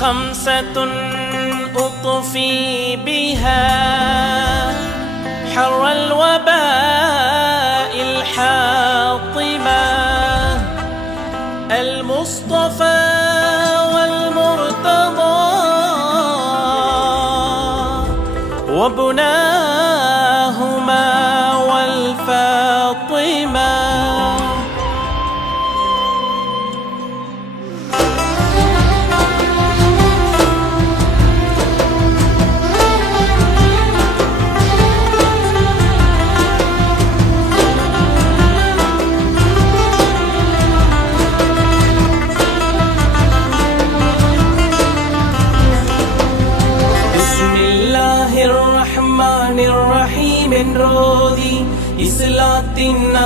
خمسة أطفي بها حر الوباء الحاطمة. المصطفى والمرتضى وابنان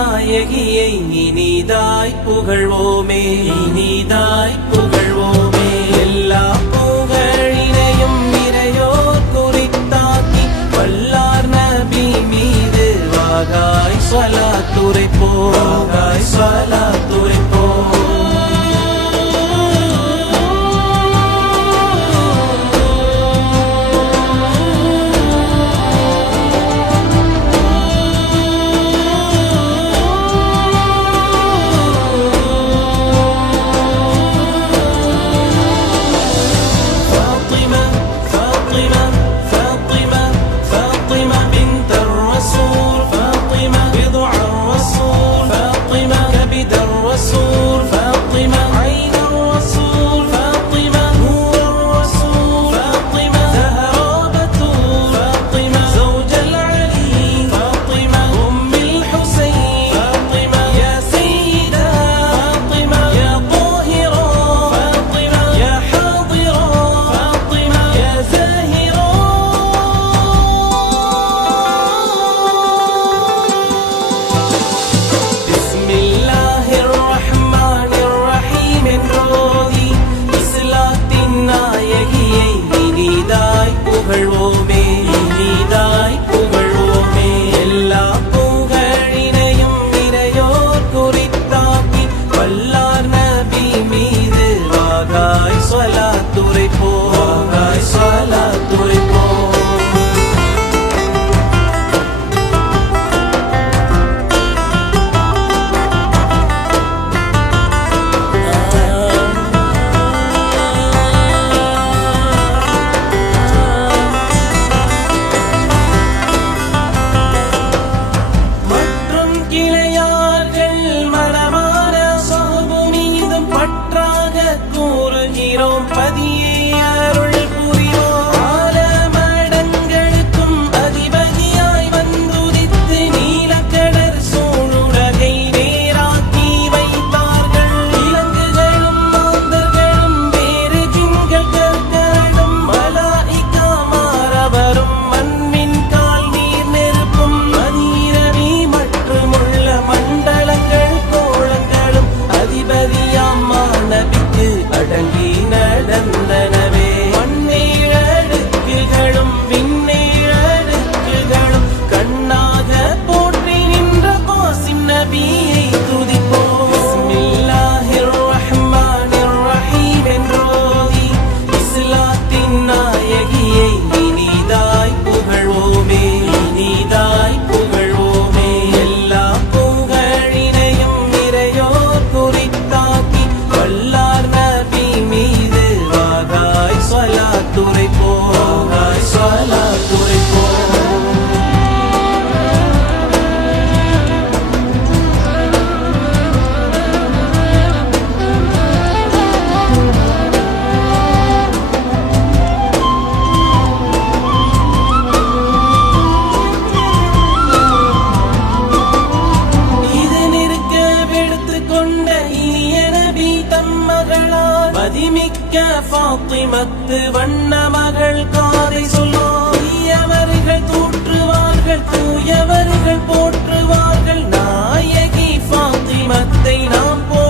நாயகியை இனிதாய் புகழ்வோமே. இனிதாய் புகழ்வோமே. எல்லா புகழினையும் நிறையோர் குறித்தாக்கி வல்லார் நபி மீது வாகாய் சலா துரைப்போகாய் சலா துரை நிற்க பாத்திமத்து வண்ண மகள் காதை சொல்லோ தீயவர்கள் தூற்றுவார்கள் தூயவர்கள் போற்றுவார்கள். நாயகி பாத்திமத்தை நாம் போ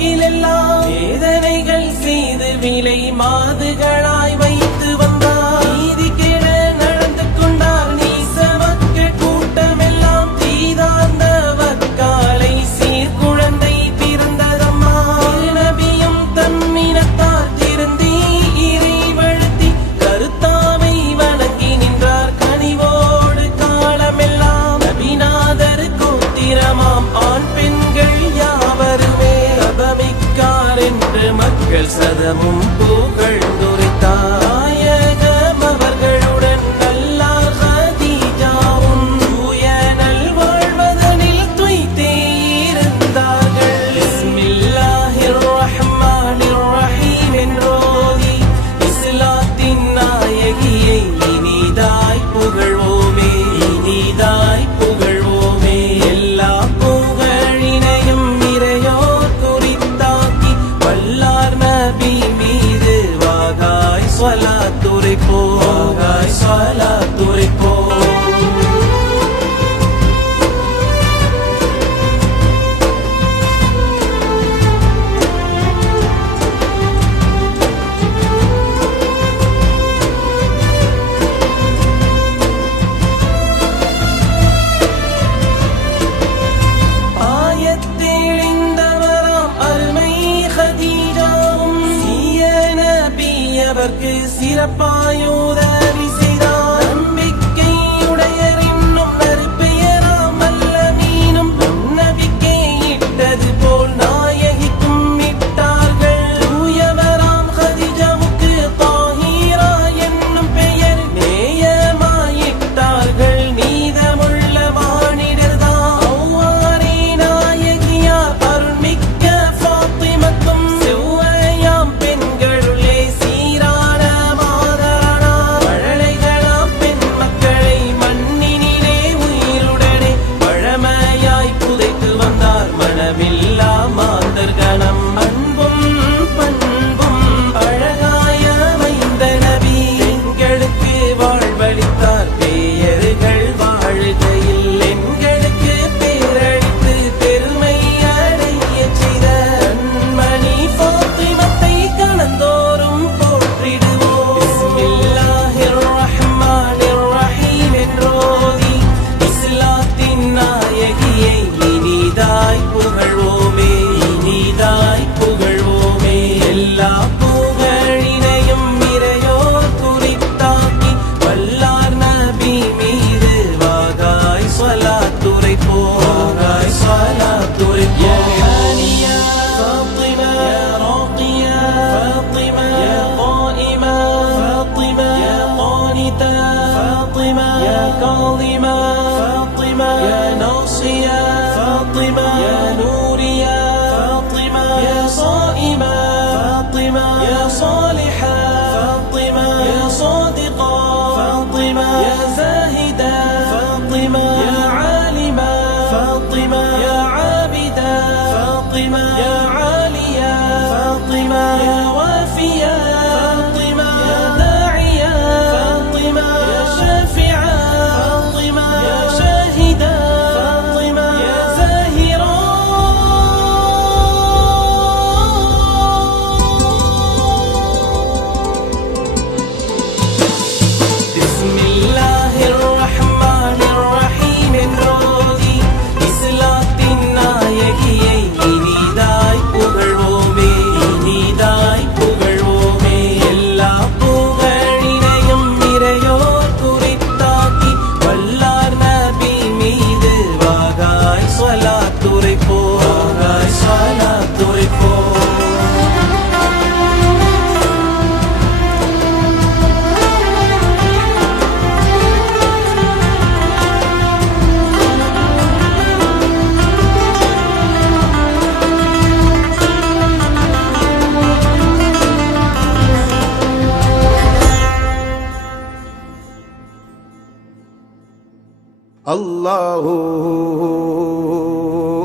உலகிலெல்லாம் வேதனைகள் செய்து விலை மாதுகளா மகள் சதமும்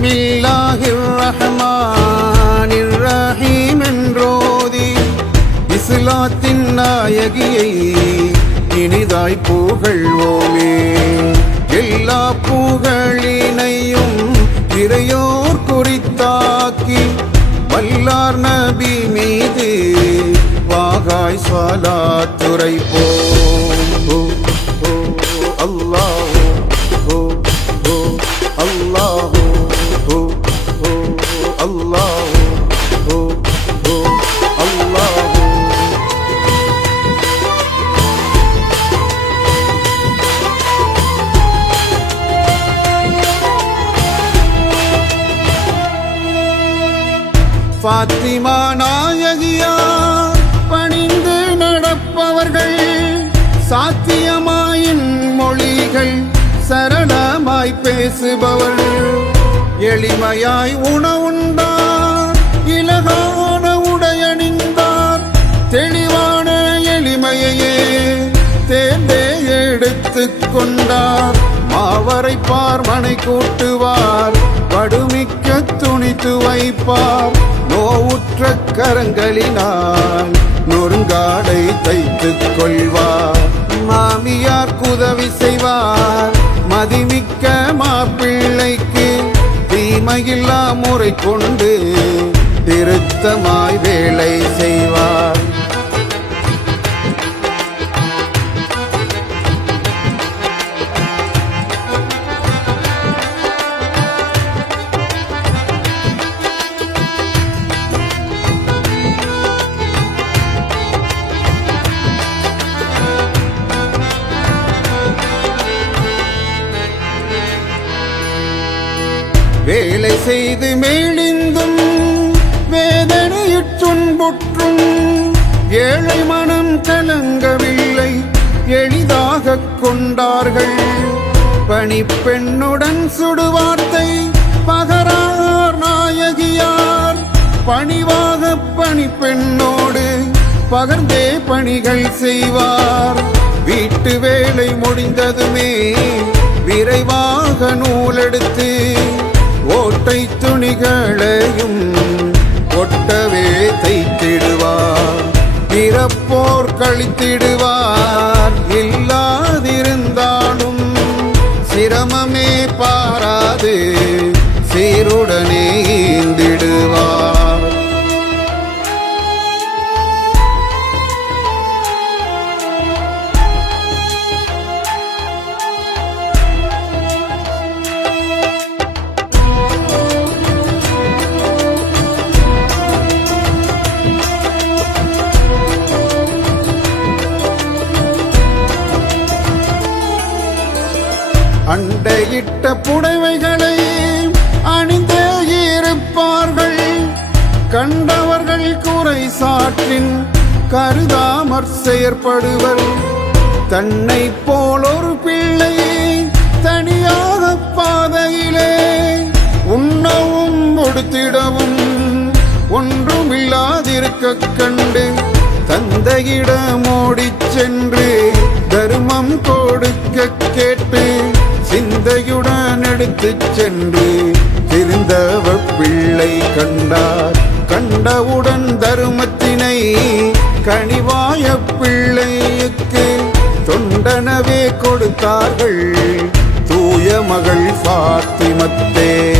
بسم الله الرحمن الرحيم என்றோதி. இஸ்லாத்தின் நாயகியை இனிதாய் புகழ்வோமே. எல்லா புகழினையும் இறையோர் குறித்தாக்கி வல்லார் நபி மீது வாகாய் சலா துரைப்போம் பாத்திமா நாயகியார் பணிந்து நடப்பவர்கள் சாத்தியமாயின் மொழிகள் சரளமாய் பேசுபவர்கள் எளிமையாய் உணவுண்டார் இலகான உடையணிந்தார். தெளிவான எளிமையையே தேர்ந்தே எடுத்து கொண்டார். மாவரை பார்மனை கூட்டுவார். படுமிக்க துணித்து வைப்பார். நோவுற்ற கரங்களினால் நொறுங்காடை தைத்துக் கொள்வார். மாமியார் குதவி செய்வார். மதிமிக்க மாப்பிள்ளைக்கு தீமையில்லா முறை கொண்டு திருத்தமாய் வேலை செய்வார். வேலை செய்து மேலிந்தும் வேதனையுற்றுன்புற்றும் ஏழை மனம் கலங்கவில்லை எளிதாக கொண்டார்கள். பணிப்பெண்ணுடன் சுடுவார்த்தை பகரார் நாயகியார். பணிவாக பணிப்பெண்ணோடு பகர்ந்தே பணிகள் செய்வார். வீட்டு வேலை முடிந்ததுமே விரைவாக நூலெடுத்து ஓட்டை துணிகளையும் ஒட்டவே தைத்திடுவார். பிறப்போர் கழித்திடுவார். கண்டவர்கள் சாற்றின் கருதாமற் செயற்படுவர். தன்னை போல் ஒரு பிள்ளை தனியாக பாதையிலே உண்ணவும் கொடுத்திடவும் ஒன்றுமில்லாதிருக்க கண்டு தந்தையிடம் ஓடிச் சென்று தர்மம் கொடுக்க கேட்டு சிந்தையுடன் எடுத்துச் சென்று திருந்தவ பிள்ளை கண்டார். கண்டவுடன் தருமத்தினை கனிவாய பிள்ளைக்கு தொண்டனவே கொடுத்தார்கள். தூய மகள் பாத்திமத்தே.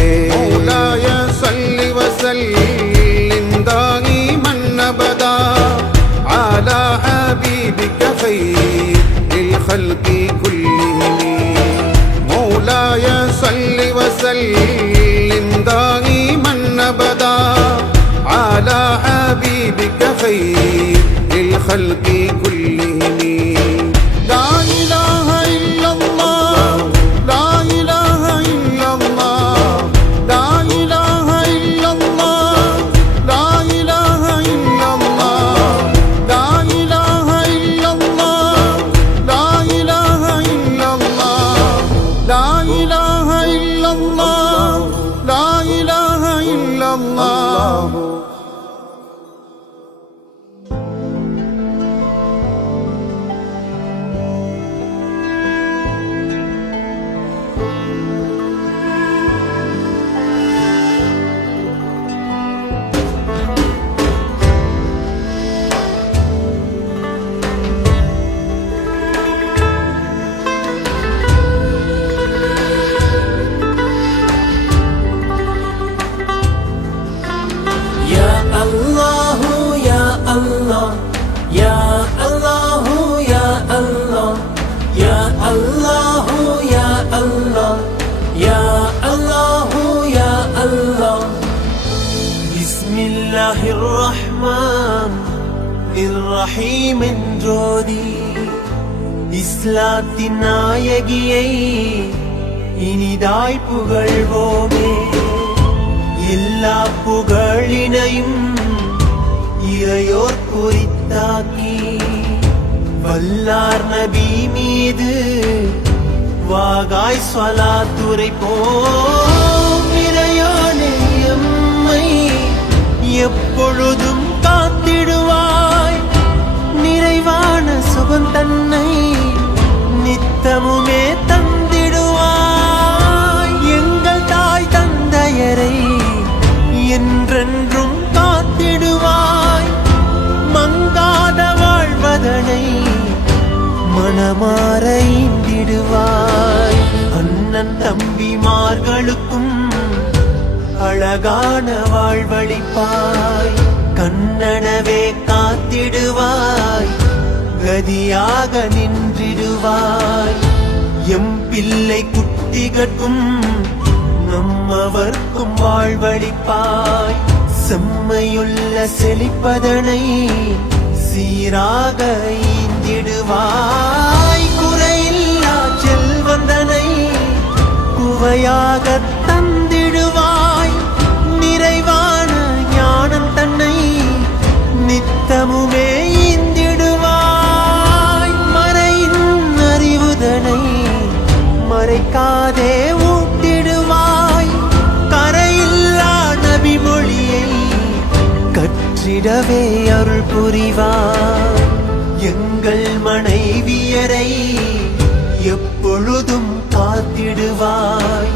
الله. يا الله يا الله. يا الله يا الله. يا الله يا الله. بسم الله الرحمن الرحيم جودي. ഇസ്ലാത്തിനായകിയെ ഇനിതായ് പുകഴ്വോമേ എല്ലാ പുകഴിനയും இறையோர் குறித்தாக்கி வல்லார் நபி மீது வாகாய் சொலாத்துரை போ மனமாற ஈந்திடுவாய் அண்ணன் தம்பிமார்களுக்கும் அழகான வாழ்வழிப்பாய். கண்ணனவே காத்திடுவாய். கதியாக நின்றிடுவாய். எம் பிள்ளை குட்டிகட்கும் நம்மவர்க்கும் வாழ்வழிப்பாய். செம்மையுள்ள செழிப்பதனை சீராக இடுவாய் குறையில்லா செல்வந்தனை குவையாக தந்திடுவாய் நிறைவான ஞானம் தன்னை நித்தமுமே இந்திடுவாய் மறையின் அறிவுதனை மறைக்காதே ஊட்டிடுவாய். கரையில்லா நபிமொழியை கற்றிடவே அருள் புரிவாய். எங்கள் மனைவியரை எப்பொழுதும் காத்திடுவாய்.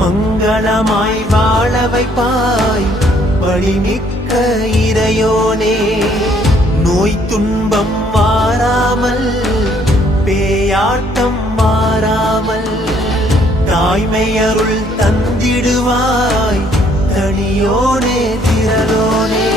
மங்களமாய் வாழ வைப்பாய். வழிமிக்க இறையோனே நோய் துன்பம் மாறாமல் பேயாட்டம் மாறாமல் தாய்மையருள் தந்திடுவாய். தனியோனே திரளோனே.